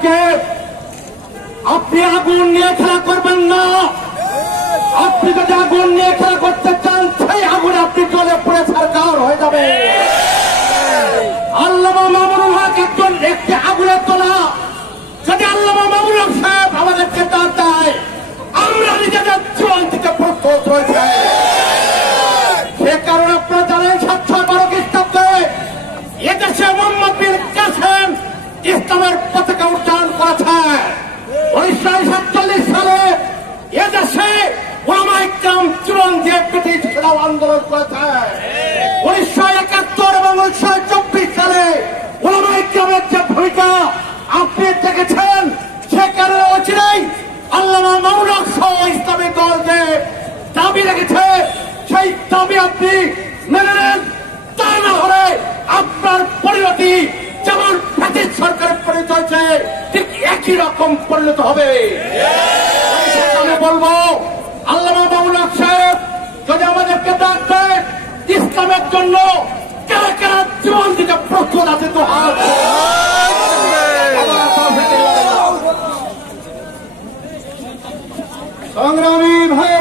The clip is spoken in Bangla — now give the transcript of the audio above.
আপনাকে আপনি আগুন নিয়ে খেলা করবেন না। আপনি যদি আগুন নিয়ে খেলা করতে চান সেই আগুন আপনি জ্বলে পুড়ে ছারখার হয়ে যাবে। আল্লামা মামুনুল হক একটি আগুনের তোলা। যদি আল্লামা মামুনুল হক সাহেব আমাদেরকে দাঁড় দেয়, আমরা নিজেদের জীবন থেকে প্রস্তুত হয়েছে। সে কারণে আপনারা জানেন 712 খ্রিস্টাব্দে এদেশে মোহাম্মদ বিন কাসেম ইসলামের পতাকা উত্তোলন করেছে। 1947 সালে এদেশে ওলামায়ে কেরাম জীবন দিয়ে ব্রিটিশ খেলাও আন্দোলন করেছে। 1971 এবং 1924 সালে ওলামায়ে কেরামের যে ভূমিকা আপনি দেখেছেন, সে কারণে অচিরেই আল্লামা মামুনুল হক সহ ইসলামী দল যে দাবি রেখেছে সেই দাবি আপনি মেনে নেন। তা না হলে আপনার পরিণতি যেমন ফ্যাসিস্ট সরকারের পরিণত হয়েছে ঠিক একই রকম পরিণত হবে। আমি বলবো আল্লামা মামুনুল হক সাহেব যদি আমাদেরকে ডাক দেয় ইসলামের জন্য কারা কারা জীবন দিতে প্রস্তুত আছে তো হাত সংগ্রামী ভাই।